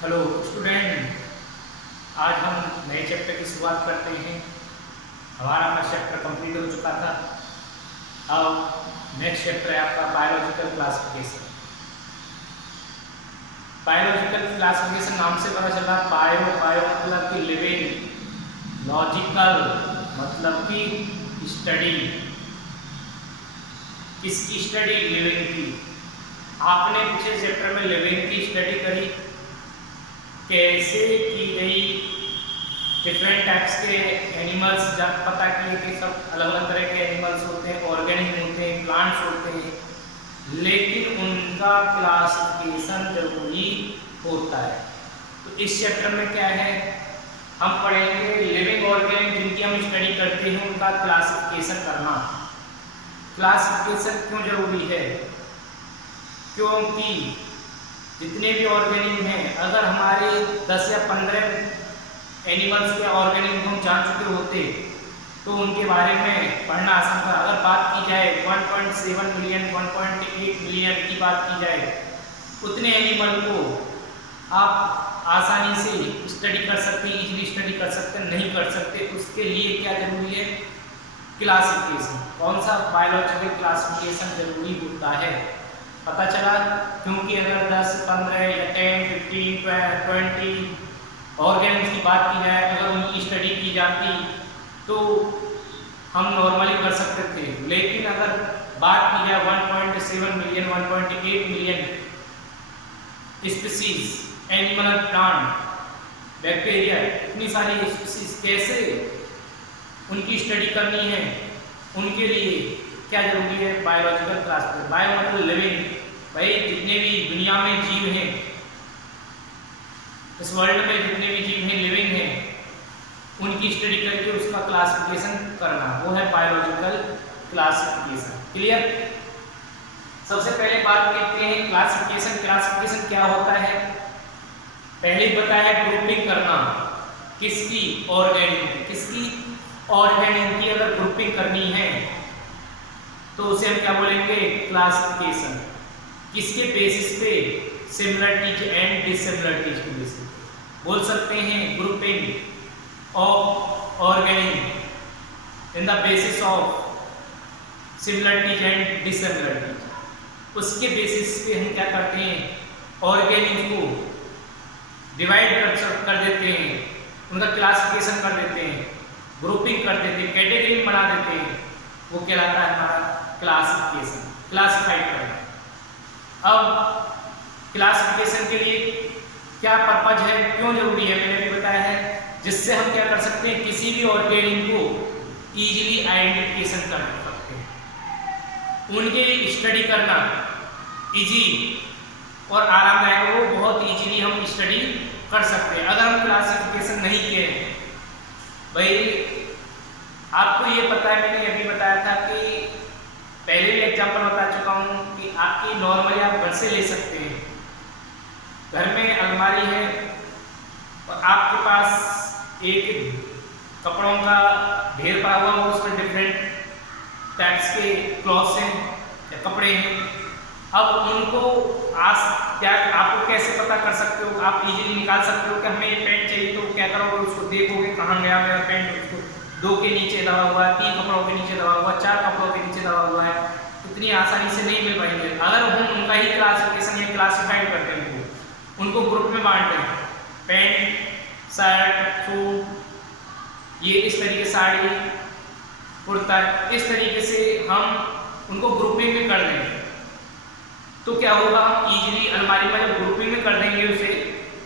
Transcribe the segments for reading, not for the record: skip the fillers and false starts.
Hello student, आज हम नए चैप्टर की शुरुआत करते हैं। हमारा फर्स्ट चैप्टर कंप्लीट हो चुका था। अब नेक्स्ट चैप्टर है आपका बायोलॉजिकल क्लासिफिकेशन। बायोलॉजिकल क्लासिफिकेशन नाम से पता चला, बायो मतलब कि लिविंग, लॉजिकल मतलब कि स्टडी। किसकी स्टडी? लिविंग की। आपने पिछले चैप्टर में लिविंग की स्टडी करी, कैसे की गई, डिफरेंट टाइप्स के एनिमल्स जब पता किए कि सब अलग अलग तरह के एनिमल्स होते हैं, ऑर्गेनिक होते हैं, प्लांट्स होते हैं, लेकिन उनका क्लासिफिकेशन जरूरी होता है। तो इस चैप्टर में क्या है, हम पढ़ेंगे लिविंग ऑर्गेनिक जिनकी हम स्टडी करते हैं उनका क्लासिफिकेशन करना। क्लासिफिकेशन क्यों जरूरी है? क्योंकि जितने भी ऑर्गेनिज्म हैं, अगर हमारे 10 या 15 एनिमल्स के ऑर्गेनिज्म हम जान चुके होते तो उनके बारे में पढ़ना आसान था। अगर बात की जाए 1.7 मिलियन 1.8 मिलियन की बात की जाए, उतने एनिमल को आप आसानी से स्टडी कर सकते हैं, इजीली स्टडी कर सकते हैं, नहीं कर सकते। उसके लिए क्या जरूरी है? क्लासिफिकेशन। कौन सा? बायोलॉजिकल क्लासिफिकेशन जरूरी होता है। पता चला, क्योंकि अगर 10, 15 या 10, 15, 20 ऑर्गेनिज्म की बात की जाए, अगर उनकी स्टडी की जाती तो हम नॉर्मली कर सकते थे। लेकिन अगर बात की जाए 1.7 million 1.8 million species, animal, plant, bacteria, इतनी सारी स्पीसीज, कैसे उनकी स्टडी करनी है, उनके लिए क्या जरूरी है? Biological classification. बायो मतलब लिविंग, भाई जितने भी दुनिया में जीव हैं, इस वर्ल्ड में जितने भी जीव हैं, लिविंग हैं, उनकी स्टडी करके उसका क्लासिफिकेशन करना, वो है बायोलॉजिकल क्लासिफिकेशन। क्लियर? सबसे पहले बात करते हैं क्लासिफिकेशन। क्लासिफिकेशन क्या होता है? पहले बताया ग्रुपिंग करना। किसकी? ऑर्गेनिज्म। किसकी? ऑर्गेनिज्म की अगर ग्रुपिंग करनी है तो उसे हम क्या बोलेंगे? क्लासिफिकेशन। किसके बेसिस पे? सिमिलरिटीज एंड डिसिमिलरिटीज के बेसिस पे बोल सकते हैं grouping of organism in the basis of similarities and dissimilarities. उसके बेसिस पे हम क्या करते हैं? ऑर्गेनिज्म को डिवाइड कर देते हैं, उनका क्लासिफिकेशन कर देते हैं, ग्रुपिंग कर देते हैं, कैटेगरी बना देते हैं। वो कहलाता है हमारा क्लासिफिकेशन, क्लासिफाइड करना। अब क्लासिफिकेशन के लिए क्या पर्पज है, क्यों जरूरी है, मैंने भी बताया है, जिससे हम क्या कर सकते हैं? किसी भी ऑर्गेनिज्म को इजीली आइडेंटिफिकेशन कर सकते हैं, उनके स्टडी करना इजी और आरामदायक, वो बहुत इजीली हम स्टडी कर सकते हैं। अगर हम क्लासिफिकेशन नहीं किए, भाई आपको ये पता है, मैंने अभी बताया था कि पहले भी एग्जांपल बता चुका हूँ कि आपकी नॉर्मली आप घर से ले सकते हैं। घर में अलमारी है और आपके पास एक कपड़ों का ढेर पड़ा हुआ, उसमें डिफरेंट टाइप्स के क्लॉथ्स हैं या कपड़े हैं। अब उनको क्या आपको कैसे पता कर सकते हो? आप इजीली निकाल सकते हो कि हमें ये पैंट चाहिए, तो क्या करोगे? उसको देखोगे कहाँ गया मेरा पैंट, उसको 2 के नीचे दबा हुआ है, 3 कपड़ों के नीचे दबा हुआ है, 4 कपड़ों के नीचे दबा हुआ है, इतनी आसानी से नहीं मिल पाएंगे। अगर हम उनका ही क्लासिफिकेशन या क्लासिफाइड करते हैं, उनको ग्रुप में बांटते हैं, पैंट, शर्ट, सूट, ये इस तरीके से, साड़ी, कुर्ता, इस तरीके से हम उनको ग्रुपिंग में कर देंगे तो क्या होगा? हम इजीली अलमारी में जब ग्रुपिंग में कर देंगे उसे,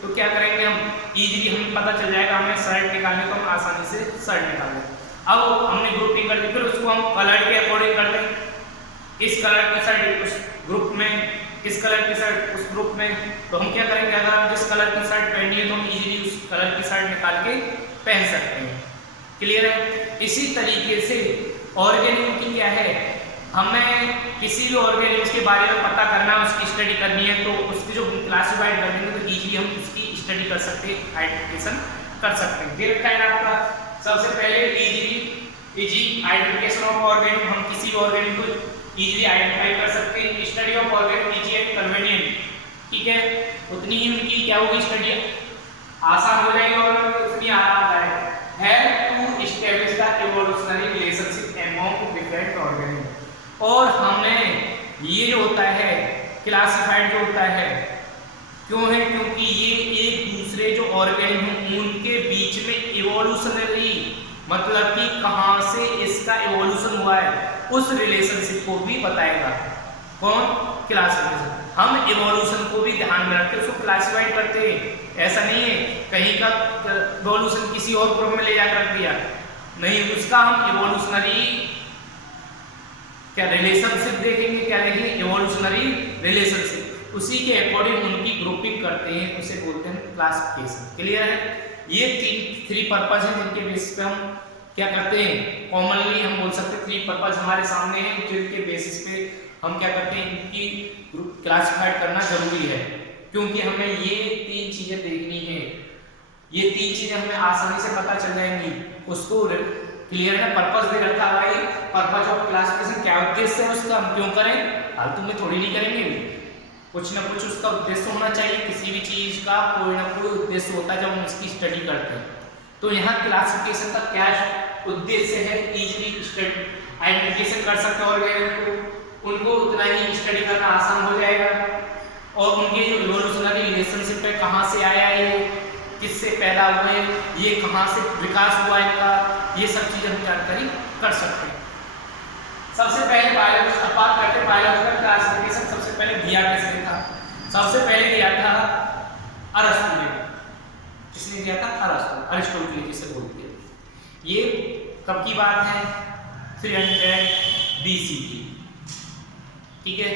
तो क्या करेंगे? हम इजीली हमें पता चल जाएगा, हमें शर्ट निकालने को हम आसानी से शर्ट निकाल दें। अब हमने ग्रुपिंग कर दी, फिर उसको हम कलर के अकॉर्डिंग कर दें। इस कलर की शर्ट उस ग्रुप में, इस कलर की शर्ट उस ग्रुप में। तो हम क्या करेंगे? अगर हम जिस कलर की शर्ट पहनी है तो हम इजीली उस कलर की शर्ट निकाल के पहन सकते हैं। क्लियर है? इसी तरीके से ऑर्गेनिज्म की क्या है, हमें किसी भी ऑर्गेनिज्म के बारे में पता करना है, उसकी स्टडी करनी है, तो उसकी जो क्लासिफाइड कर देंगे तो इजीली हम उसकी स्टडी कर सकते हैं, आइडेंटिफिकेशन कर सकते हैं। ये रखा है ना आपका। सबसे पहले इजी आइडेंटिफिकेशन ऑफ ऑर्गेनिज्म। हम किसी भी ऑर्गेनिज्म को इजीली आइडेंटिफाई कर सकते हैं। Study of organism easy and convenient. ठीक है, उतनी ही उनकी क्या होगी, स्टडी आसान हो जाएगी और उतनी आरामदायक। Help to establish the evolutionary relationship among different organism. और हमने ये जो होता है क्लासिफाइड जो होता है, क्यों है, क्योंकि ये एक दूसरे जो ऑर्गेनिज्म हैं उनके बीच में इवोल्यूशनरी मतलब कि कहां से इसका इवोल्यूशन हुआ है उस रिलेशनशिप को भी बताएगा। कौन, क्लासिफिकेशन। हम इवोल्यूशन को भी ध्यान में रखते उसको क्लासिफाइड करते हैं। ऐसा नहीं है कहीं का इवोल्यूशन किसी और ग्रुप में ले जाकर रख दिया, नहीं, उसका हम इवोल्यूशनरी क्या रिलेशनशिप देखेंगे, क्या देखेंगे, इवोल्यूशनरी रिलेशनशिप, उसी के अकॉर्डिंग उनकी ग्रुपिंग करते हैं, उसे बोलते हैं क्लासिफिकेशन। क्लियर है? ये थ्री पर्पस है जिनके बेसिस पे हम क्या करते हैं, कॉमनली हम बोल सकते हैं थ्री पर्पस हमारे सामने हैं जिनके बेसिस पे हम क्या करते हैं, इनकी क्लासिफाइड करना जरूरी है, क्योंकि हमें ये तीन चीजें देखनी है। ये तीन चीजें हमें आसानी से पता चल जाएंगी। उसको क्लियर है, पर्पस दे रखा है भाई, पर्पस ऑफ क्लासिफिकेशन, क्या उद्देश्य है उसका, हम क्यों करें, फालतू में थोड़ी नहीं करेंगे, कुछ ना कुछ उसका उद्देश्य होना चाहिए। किसी भी चीज का कोई ना कोई उद्देश्य होता है जब हम उसकी स्टडी करते हैं। तो यहाँ क्लासिफिकेशन का क्या उद्देश्य है, इजीली आइडेंटिफिकेशन कर सकते हैं ऑर्गेनिज्म को, उनको उतना ही स्टडी करना आसान हो जाएगा, और उनके जो इवोल्यूशनरी रिलेशनशिप है, कहाँ से आया ये, किससे पैदा हुए, ये कहाँ से विकास हुआ इनका, ये सब चीजें हम जानकारी कर सकते हैं। सबसे पहले बायोलॉजिकल बात करते हैं, बायोलॉजिकल क्लासिफिकेशन सबसे पहले दिया किसने था, सबसे पहले दिया था अरस्तु ने। किसने दिया था? अरस्तु, अरिस्टोटल जिसे बोलते हैं। ये कब की बात है? 300 BC की, ठीक है।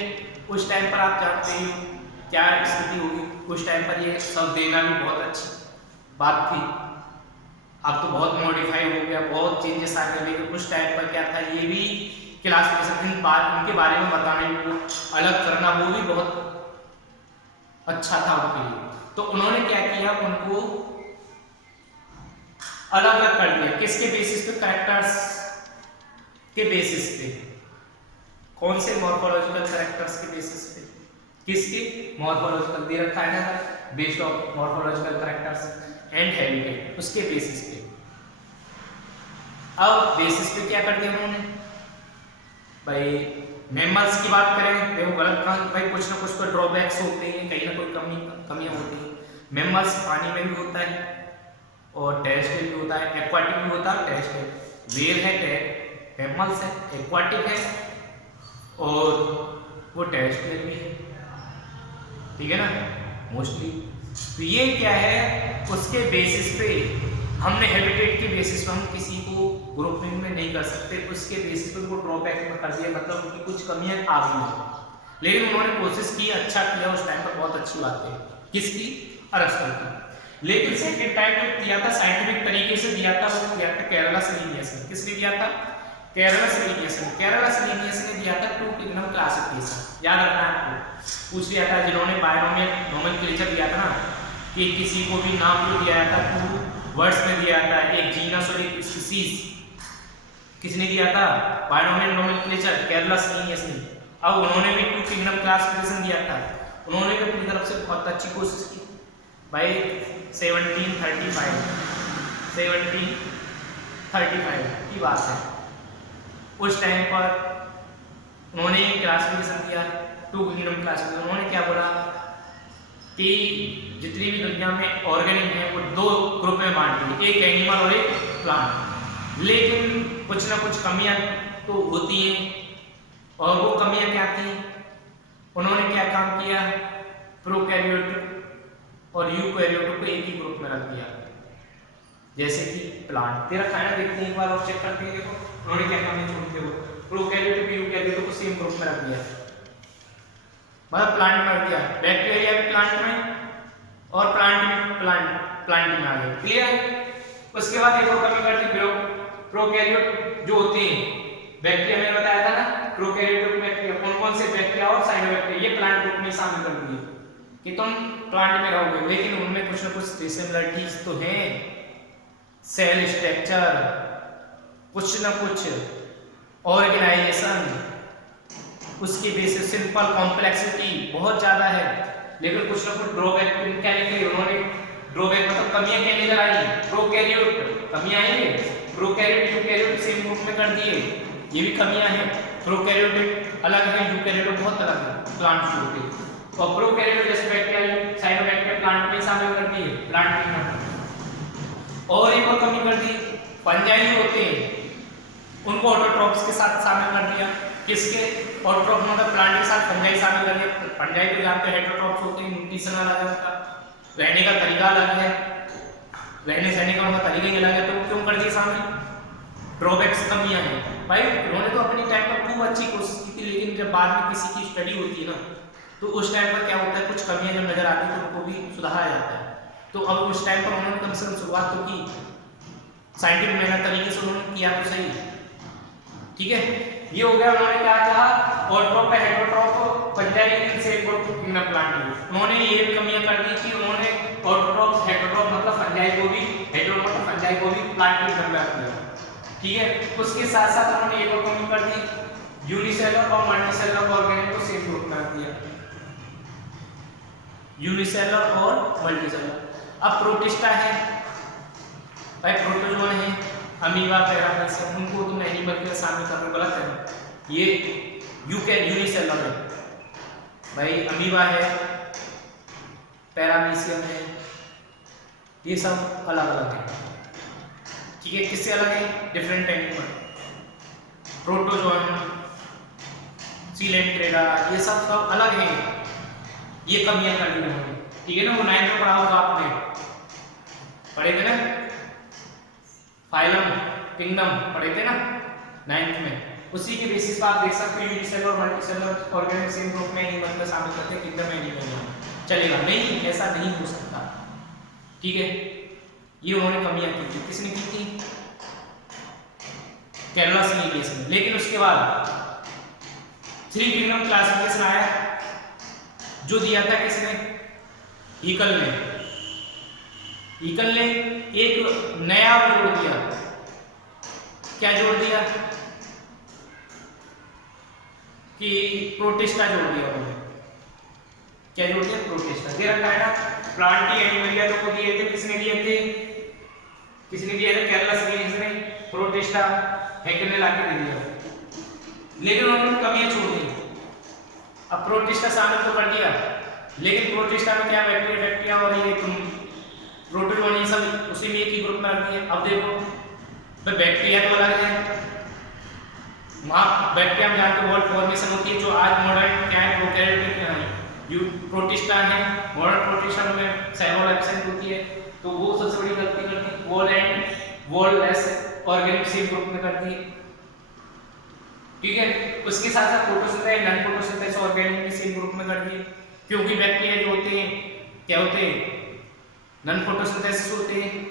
उस टाइम पर आप जानते ही क्या स्थिति होगी, उस टाइम पर ये सब देना भी बहुत अच्छी बात थी। अब तो बहुत मॉडिफाई हो गया, बहुत चेंजेस आ गए, लेकिन उस टाइम पर क्या था, ये भी क्लासिफिकेशन उनके बारे में बताने को अलग करना वो भी बहुत अच्छा था उनके लिए। तो उन्होंने क्या किया, उनको अलग अलग कर दिया। किसके बेसिस पे? कैरेक्टर्स के बेसिस पे। कौन से? मॉर्फोलॉजिकल कैरेक्टर्स के बेसिस पे। किसके? मॉर्फोलॉजिकल दे रखा है ना, based of morphological characters and habitat, उसके बेसिस पे। अब बेसिस पे क्या कर दिया उन्होंने भाई, मैमल्स की बात करें देखो गलत कहा भाई, कुछ ना कुछ तो ड्रॉबैक्स होते हैं, कहीं ना कोई कमियां होती हैं। मैमल्स पानी में भी होता है और टेरेस्ट्रियल भी होता है, एक्वाटिक भी होता है, टेरेस्ट्रियल। वेल है, मैमल्स है, एक्वाटिक है और वो टेरेस्ट्रियल भी है, ठीक है ना, मोस्टली। तो ये क्या है, उसके बेसिस पे हमने हैबिटेट के बेसिस पे हम किसी को ग्रुपिंग में नहीं कर सकते, उसके बेसिस पे उनको ड्रॉबैक में कर दिया, मतलब उनकी कुछ कमियां आ गई हैं। लेकिन उन्होंने कोशिश की, अच्छा किया, उस टाइम पर बहुत अच्छी बात है। किसकी? अरस्तु की। लेकिन सेकंड टाइम जो दिया था साइंटिफिक तरीके से दिया था, वो दिया था कैरलस लीनियस ने। किसने दिया था? कैरलस लीनियस ने। कैरलस लीनियस ने दिया था टू किंगडम क्लासिफिकेशन। याद रखना है आपको, पूछ लिया था जिन्होंने बायोनोमियल नोमेनक्लेचर दिया था ना, कि किसी को भी नाम जो दिया था टू वर्ड्स में दिया था, एक जीनस और एक स्पीसीज। किसने दिया था? बायोनोमियल नोमेनक्लेचर, कैरलस लीनियस ने। अब उन्होंने भी टू किंगडम क्लासिफिकेशन दिया था, उन्होंने भी अपनी तरफ से बहुत अच्छी कोशिश की भाई। 1735 की बात है, उस टाइम पर उन्होंने क्लासिफिकेशन दिया, टू किंगडम क्लासिफिकेशन। उन्होंने क्या बोला कि जितनी भी दुनिया में ऑर्गेनिज्म है वो दो ग्रुप में बांट दिए, एक एनिमल और एक प्लांट। लेकिन कुछ ना कुछ कमियां तो होती हैं, और वो कमियां क्या थी, उन्होंने क्या काम किया, प्रोकैरियोटिक और यूकैरियोटिक को एक ही ग्रुप में रख दिया। जैसे कि प्लांट दे रखा है ना, देखते हैं एक बार और चेक करते हैं। देखो उन्होंने क्या काम छोड़ दिया, प्रोकैरियोटिक यूकैरियोटिक को सेम ग्रुप में रख दिया, मतलब प्लांट में रख दिया। बैक्टीरिया भी प्लांट में और प्लांट में आ गए। क्लियर? उसके बाद एक और कमी कर दी, प्रोकैरियोट जो होते हैं, बैक्टीरिया मैंने बताया था ना, प्रोकैरियोटिक बैक्टीरिया कौन कौन से बैक्टीरिया और साइनोबैक्टीरिया, ये प्लांट ग्रुप में शामिल कर दिए कि तुम प्लांट में रहोगे। लेकिन उनमें कुछ ना कुछ डिसिमिलरिटीज तो हैं, सेल स्ट्रक्चर, कुछ ना कुछ ऑर्गेनाइजेशन, उसकी बेसिस सिंपल कॉम्प्लेक्सिटी बहुत ज़्यादा है। लेकिन कुछ ना कुछ ड्रॉबैक क्या निकले उन्होंने, ड्रॉबैक मतलब कमियां क्या निकल आई, प्रोकैरियोट कमियां आई, प्रोकैरियोट यूकैरियोट सेम ग्रुप में कर दिए, ये भी कमियां हैं। प्रोकैरियोट अलग है, यूकैरियोट बहुत अलग है प्लांट ग्रुप के। और प्रोकैरियोट जैसे बैक्टीरिया साइनोबैक्टीरिया प्लांट में शामिल कर दिए, प्लांट में। और एक और कमी कर दी, फंजाई होते हैं उनको ऑटोट्रॉप्स के साथ शामिल कर दिया। किसके? ऑटोट्रॉप मतलब प्लांट के साथ फंजाई शामिल कर दिया। फंजाई तो जानते हैं हेटेरोट्रॉप्स होते हैं, न्यूट्रिशन अलग है उनका, रहने का तरीका अलग है, रहने सहने का उनका तरीका ही अलग है, तो क्यों कर दिया शामिल? ड्रॉबैक्स कमियां हैं भाई। उन्होंने तो अपनी टाइम पर खूब अच्छी कोशिश की थी, लेकिन जब बाद में किसी की स्टडी होती है ना, तो उस टाइम पर क्या होता है, कुछ कमियां जब नजर आती है तो उनको भी सुधारा जाता है। तो अब उस टाइम पर उन्होंने कम से कम शुरुआत तो की, साइंटिफिक मेहनत तरीके से उन्होंने किया तो सही, ठीक है। ये हो गया उन्होंने क्या कहा, ऑटोट्रॉप हेटेरोट्रॉप फंजाई से किंगडम प्लांट। उन्होंने ये कमियां कर दी कि उन्होंने ऑटोट्रॉप हेटेरोट्रॉप मतलब फंजाई को भी, हेटेरोट्रॉप मतलब फंजाई को भी प्लांट किंगडम में रख दिया, ठीक है। उसके साथ साथ उन्होंने एक और कमी कर दी, यूनिसेलुलर और मल्टीसेलुलर ऑर्गेनिज को सेम ग्रुप में रख दिया, यूनिसेलुलर और मल्टीसेलुलर। अब प्रोटिस्टा है भाई, प्रोटोजोन है, अमीबा पैरामीशियम, उनको तुम एनिमल के शामिल करना गलत है। ये यूनिसेलुलर है भाई, अमीबा है, पैरामीशियम है, ये सब अलग अलग है, ठीक है। किससे अलग है? Different animal. प्रोटोजोन, सीलेंट्रेडा, ये सब अलग है, ये कमियां कर दी उन्होंने, ठीक है ना। वो 9th में पढ़ा होगा आपने, पढ़े थे ना, फाइलम किंगडम पढ़े थे ना 9th में। उसी के बेसिस पर आप देख सकते हो यूनिसेलुलर और मल्टीसेलुलर ऑर्गेनिज सेम ग्रुप में एनिमल में शामिल करते हैं, किंगडम एनिमल चलेगा नहीं, ऐसा नहीं हो सकता, ठीक है। ये उन्होंने कमियां की थी, किसने की थी? कैरला सिंह। लेकिन उसके बाद 3 किंगडम क्लासिफिकेशन आया, जो दिया था किसने? हीकल ने। हीकल ने एक नया जोड़ दिया, क्या जोड़ दिया? कि प्रोटिस्टा जोड़ दिया उन्होंने। क्या जोड़ दिया? प्रोटिस्टा दे रखा है ना। प्लांटी एनिमलिया को दिए थे, किसने दिए थे? किसने दिया था? केरला सिंह ने प्रोटिस्टा हैकल ने लाके दे दिया, लेकिन उन्होंने कमियां छोड़ दी। अब प्रोटिस्टा शामिल तो कर दिया, लेकिन प्रोटिस्टा में क्या बैक्टीरिया और ये प्रोटोजोन ये सब उसी में एक ही ग्रुप में रख दिए। अब देखो तो बैक्टीरिया तो अलग है, वहाँ बैक्टीरिया में जानते वर्ड फॉर्मेशन होती है, जो आज मॉडर्न क्या है प्रोकैरियोटिक प्रोटिस्टा है, मॉडर्न प्रोटिस्टा में सेलुलर एब्सेंट होती है, तो वो सबसे बड़ी गलती करती wall and wall less organic same group में करती है, ठीक है। उसके साथ साथ फोटोसिंथेसिस नॉन फोटोसिंथेसिस ऑर्गेनिक में सेम ग्रुप में कर दिए, क्योंकि बैक्टीरिया जो होते हैं क्या होते हैं? नॉन फोटोसिंथेसिस होते हैं,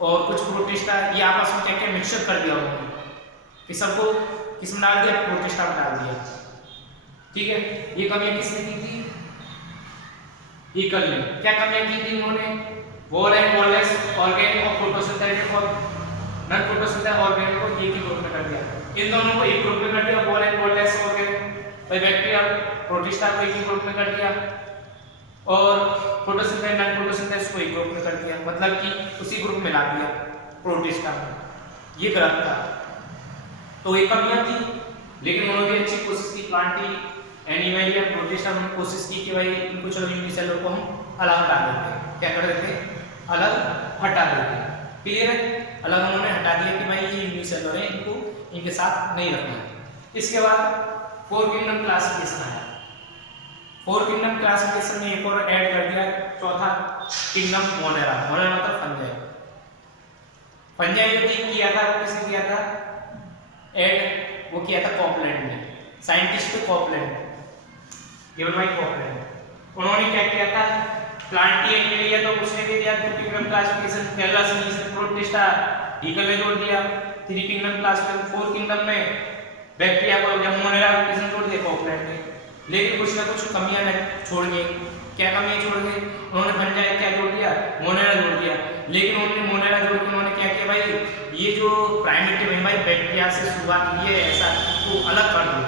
और कुछ प्रोटिस्टा ये आपस में क्या क्या मिक्सचर कर दिया उन्होंने, कि सबको किसमें डाल दिया? प्रोटिस्टा में डाल दिया, ठीक है। ये कमियां किसने की थी? हीकल ने। क्या कमियां की थी उन्होंने? Wall and wall less organic और फोटोसिंथेटिक और नॉन फोटोसिंथेटिक ऑर्गेनिक को एक ही ग्रुप में कर दिया, इन दोनों को एक ग्रुप में कर दिया, wall and wall less organic और बैक्टीरिया प्रोटिस्टा को एक ही ग्रुप में कर दिया, और फोटोसिंथेसिस नॉन फोटोसिंथेसिस को एक ग्रुप में कर दिया, मतलब कि उसी ग्रुप में ला दिया प्रोटिस्टा में। ये गलत था, तो ये कमियां थी, लेकिन उन्होंने भी अच्छी कोशिश की। प्लांटी एनिमलिया प्रोटिस्टा में कोशिश की कि भाई इनको चलो यूनिसेलुलर को हम अलग हटा देते हैं, क्या कर देते हैं? अलग हटा देते हैं, क्लियर है। अलग उन्होंने हटा दिया कि भाई ये यूनिसेलुलर है, इनको इनके साथ नहीं रखना है। इसके बाद 4 किंगडम क्लासिफिकेशन आया। 4 किंगडम क्लासिफिकेशन में एक और ऐड कर दिया, चौथा किंगडम मोनेरा। मोनेरा मतलब फंजाई। फंजाई जो किया था वो किसने किया था? ऐड वो किया था कॉपलैंड ने, साइंटिस्ट कॉपलैंड, केवल भाई कॉपलैंड। उन्होंने क्या किया था? प्लांटी एनिमलिया तो उसने दे दिया 2 kingdom classification, Kerala Singh protista Haeckel ने जोड़ दिया। 3 किंगडम क्लासिफिकेशन 4 किंगडम में बैक्टीरिया को जब मोनेरा किसने जोड़ दिया? कॉपलैंड ने। लेकिन कुछ ना कुछ कमियां छोड़ गए। क्या कमियां छोड़ गए? उन्होंने फंजाई क्या जोड़ दिया? मोनेरा जोड़ दिया। लेकिन उन्होंने मोनेरा जोड़ के उन्होंने क्या किया भाई, ये जो प्राइमेटिव है भाई बैक्टीरिया से शुरुआत की है, ऐसा को अलग कर दो,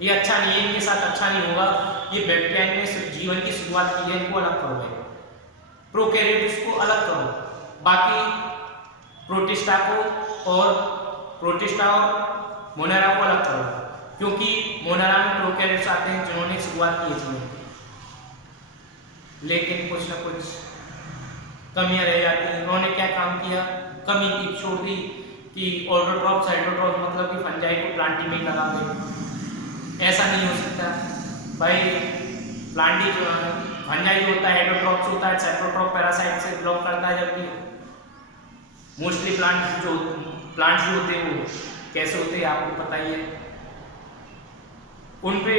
ये अच्छा नहीं है, इनके साथ अच्छा नहीं होगा, ये बैक्टीरिया में जीवन की शुरुआत की है, इनको अलग करो भाई। प्रोकैरियोट्स को अलग करो, बाकी प्रोटिस्टा और मोनेरा को अलग करो, क्योंकि मोनेरा में प्रोकैरियोट्स आते हैं जिन्होंने शुरुआत की है जीवन की, लेकिन कुछ न कुछ कमियां रह जाती हैं। उन्होंने क्या काम किया, कमी की छोड़ दी कि ऑटोट्रॉप्स हेटेरोट्रॉप्स मतलब कि फंजाई को प्लांटी में लगा दे। ऐसा नहीं हो सकता भाई, प्लांटी जो है फंजाई जो होता है हेटेरोट्रॉप्स होता है, सेप्रोट्रॉप पैरासाइट से ब्लॉक करता है, जबकि मोस्टली प्लांट्स जो होते हैं वो कैसे होते हैं आपको पता ही है। उन पे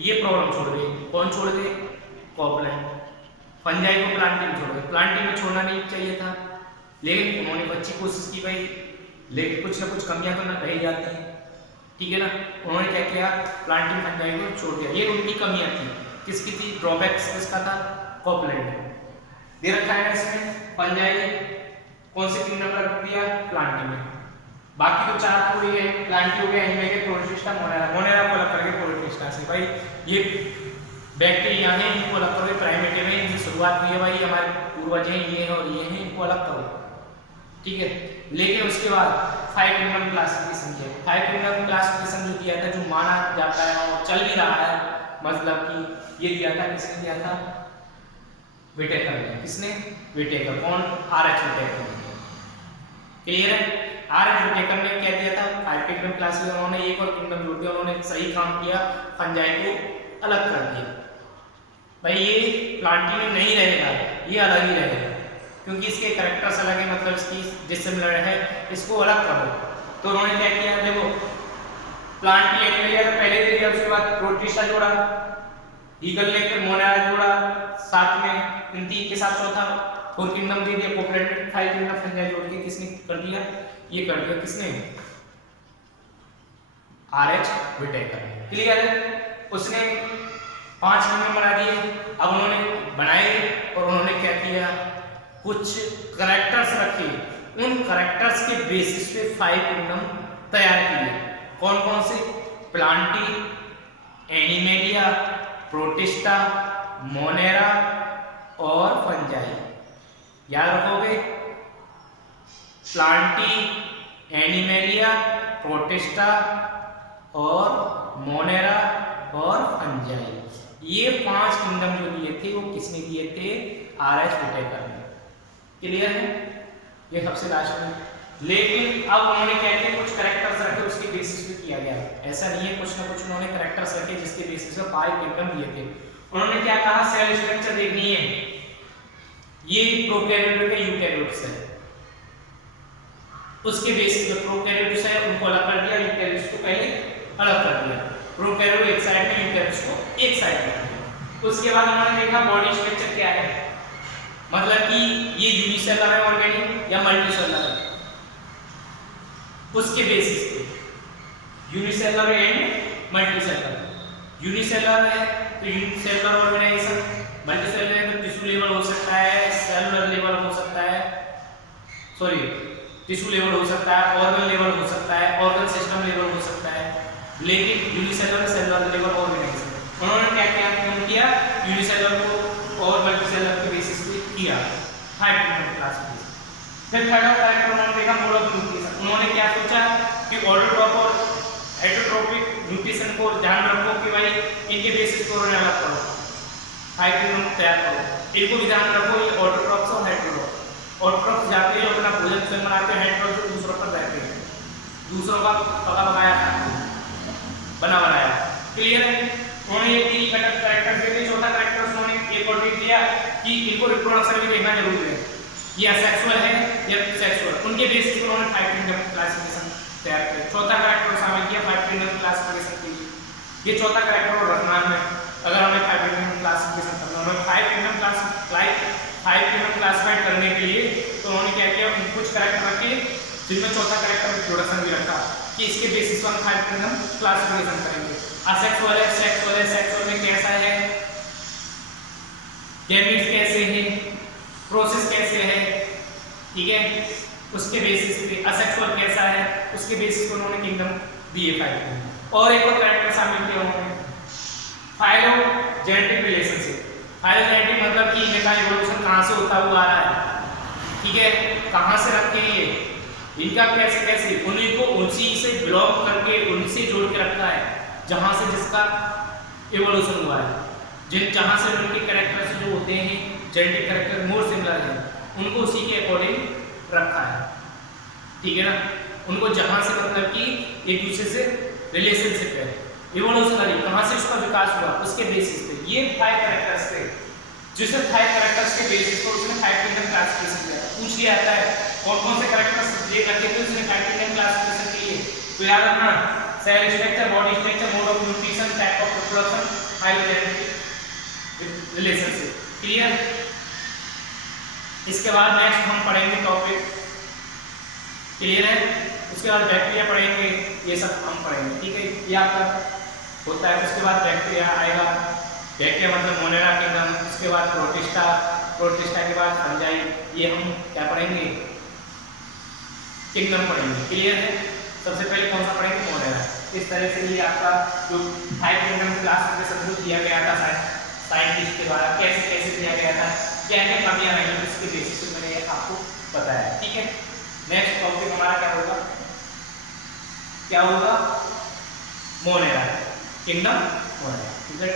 ये प्रॉब्लम छोड़ गए, कौन छोड़ गए, कॉपलैंड। फंजाई को प्लांटी में छोड़ गए, प्लांटी में छोड़ना नहीं चाहिए था, लेकिन उन्होंने अच्छी कोशिश की भाई, लेकिन कुछ ना कुछ कमियां तो न रह जाती हैं, ठीक है ना। उन्होंने क्या किया, प्लांटिंग फंजाई को छोड़ दिया, ये उनकी कमियां थी। किसकी थी, ड्रॉबैक्स किसका था, कॉपलैंड दे रखा है इसमें। फंजाई कौन से किंगडम रख दिया, प्लांटी में। बाकी तो चार पूरी है, प्लांटी हो गया, इनमें के प्रोटिस्टा, मोनेरा को अलग करके प्रोटिस्टा से भाई ये बैक्टीरिया है, इनको अलग करो, प्राइमेटिव है, इनकी शुरुआत हुई है भाई, हमारे पूर्वज हैं ये हैं और ये हैं, इनको अलग करो, ठीक है। लेकिन उसके बाद 5 किंगडम क्लासिफिकेशन किया। 5 किंगडम क्लासिफिकेशन जो किया था, जो माना जाता है और चल भी रहा है, मतलब कि ये दिया था, किसने दिया था, विटेकर ने। किसने, विटेकर। कौन, आर.एच. विटेकर। क्लियर है, आर.एच. विटेकर ने क्या दिया था, 5 किंगडम क्लासिफिकेशन। उन्होंने एक और किंगडम जोड़ दिया, उन्होंने सही काम किया, फंजाई को अलग कर दिया भाई, ये प्लांटी में नहीं रहेगा, ये अलग ही रहेगा, क्योंकि इसके कैरेक्टर्स अलग है, मतलब इसकी डिसिमिलर है, इसको अलग करो। तो उन्होंने क्या किया, देखो प्लांटी एनिमलिया तो पहले दे दिया, उसके बाद प्रोटिस्टा जोड़ा, ईगल ने फिर मोनेरा जोड़ा, साथ में इन तीन के साथ चौथा 4 किंगडम दे दिया, कॉपलैंड 5 किंगडम फंजाई जोड़ के किसने कर दिया, ये कर दिया, किसने, आर.एच. विटेकर। क्लियर है, उसने 5 किंगडम बना दिए। अब उन्होंने बनाए और उन्होंने क्या किया, कुछ करेक्टर्स रखे, उन करेक्टर्स के बेसिस पे 5 किंगडम तैयार किए। कौन कौन से, प्लांटी, एनिमेलिया, प्रोटिस्टा, मोनेरा और फंजाई। याद रखोगे, प्लांटी, एनिमेलिया, प्रोटिस्टा और मोनेरा और फंजाई, ये 5 किंगडम जो दिए थे वो किसने दिए थे, आर.एच. विटेकर ने। क्लियर है, ये सबसे लास्ट में। लेकिन अब उन्होंने क्या किया, कुछ कैरेक्टर्स रखे, उसके बेसिस पे किया गया। ऐसा नहीं है, कुछ ना कुछ उन्होंने कैरेक्टर्स रखे जिसके बेसिस पे 5 किंगडम दिए थे। उन्होंने क्या कहा, सेल स्ट्रक्चर देखनी है, ये प्रोकैरियोट है, यूकैरियोट्स है, उसके बेसिस पे प्रोकैरियोट्स है उनको अलग कर दिया, यूकैरियोट्स को पहले अलग कर दिया, प्रोकैरियोट एक साइड में, यूकैरियोट्स को एक साइड में। उसके बाद उन्होंने देखा बॉडी स्ट्रक्चर क्या है, मतलब कि ये यूनिसेलुलर है ऑर्गेनिज्म या मल्टीसेलुलर है, उसके बेसिस पे यूनिसेलुलर एंड मल्टीसेलुलर। यूनिसेलुलर है तो यूनिसेलुलर ऑर्गेनाइजेशन, मल्टीसेलुलर है तो टिश्यू लेवल हो सकता है, सेलुलर लेवल हो सकता है, सॉरी टिश्यू लेवल हो सकता है, ऑर्गन लेवल हो सकता है, ऑर्गन सिस्टम लेवल हो सकता है, लेकिन यूनिसेलुलर सेलुलर लेवल ऑर्गेनाइजेशन। उन्होंने क्या किया, यूनिसेलुलर को और मल्टीसेलुलर के बेसिस पे किया 5 किंगडम क्लासिफिकेशन। फिर थर्ड ऑफ कैरेक्टर उन्होंने देखा, मोड ऑफ न्यूट्रिशन। उन्होंने क्या सोचा कि ऑटोट्रॉप और हेटेरोट्रॉपिक न्यूट्रिशन को ध्यान रखो कि भाई इनके बेसिस को उन्होंने अलग करो, 5 किंगडम तैयार करो, इनको भी ध्यान रखो, ये ऑटोट्रॉप्स और हेटेरोट्रॉप। ऑटोट्रॉप्स जाते हैं अपना भोजन स्वयं बनाते हैं, हेटेरोट्रॉप दूसरों पर रहते हैं, दूसरों का पका पकाया बना बनाया। क्लियर है, उन्होंने ये 3 कैरेक्टर दिए। चौथा कैरेक्टर उन्होंने एक और दिया कि इनको रिप्रोडक्शन भी देखना जरूरी है, ये असेक्सुअल है या सेक्सुअल, उनके बेसिस पर उन्होंने 5 किंगडम क्लासिफिकेशन तैयार किया। चौथा कैरेक्टर शामिल किया 5 किंगडम क्लासिफिकेशन के लिए। ये चौथा कैरेक्टर और रखना है, अगर हमें 5 किंगडम क्लासिफिकेशन करना है, 5 किंगडम क्लासिफाइड करने के लिए तो उन्होंने क्या किया, कुछ कैरेक्टर रखे जिनमें चौथा कैरेक्टर रिप्रोडक्शन भी रखा कि इसके बेसिस पर हम 5 किंगडम क्लासिफिकेशन करेंगे। असेक्सुअल है, सेक्सुअल है, सेक्सुअल में कैसा है, गैमीट्स कैसे हैं, प्रोसेस कैसे है, ठीक है, उसके बेसिस पे असेक्सुअल कैसा है, उसके बेसिस पे उन्होंने किंगडम दिए 5 किंगडम। और एक और कैरेक्टर शामिल किया उन्होंने फाइलोजेनेटिक रिलेशनशिप। फाइलोजेनेटिक मतलब कि इनका इवोल्यूशन कहाँ से होता हुआ आ रहा है, ठीक है, कहाँ से रखे हैं ये, इनका कैसे कैसे उन्हीं को उसी से बिलोंग करके उनसे जोड़ के रखा है जहाँ से जिसका इवोल्यूशन हुआ है, जिन जहाँ से उनके कैरेक्टर्स जो होते हैं जेनेटिक कैरेक्टर मोर सिमिलर है, उनको उसी के अकॉर्डिंग रखा है, ठीक है ना। उनको जहाँ से मतलब कि एक दूसरे से रिलेशनशिप है, इवोल्यूशनरी कहाँ से उसका विकास हुआ उसके बेसिस पे ये 5 कैरेक्टर्स थे, जिसे 5 कैरेक्टर्स के बेसिस पर उसने 5 किंगडम क्लासिफिकेशन दिया। पूछ लिया जाता है कौन कौन से कैरेक्टर्स ये रखे थे उसने 5 किंगडम क्लासिफिकेशन के लिए, तो याद रखना cell structure, body structure, mode of nutrition, type of reproduction, phylogenetic relationship. Clear. इसके बाद नेक्स्ट हम पढ़ेंगे टॉपिक, क्लियर है, उसके बाद बैक्टीरिया पढ़ेंगे, ये सब हम पढ़ेंगे, ठीक है, ये आपका होता है। उसके बाद बैक्टीरिया आएगा, बैक्टीरिया मतलब मोनेरा किंगडम, उसके बाद प्रोटिस्टा, प्रोटिस्टा के बाद फंजाई, ये हम क्या पढ़ेंगे, किंगडम पढ़ेंगे, क्लियर है। सबसे पहले कौन सा पढ़ेंगे, मोनेरा। इस तरह से ये आपका जो 5 किंगडम क्लासिफिकेशन जो दिया गया था साइंटिस्ट के द्वारा, कैसे कैसे दिया गया था, क्या क्या कमियां रही इसके बेसिस पे मैंने आपको बताया, ठीक है। नेक्स्ट टॉपिक हमारा क्या होगा, क्या होगा, मोनेरा किंगडम मोनेरा, ठीक है।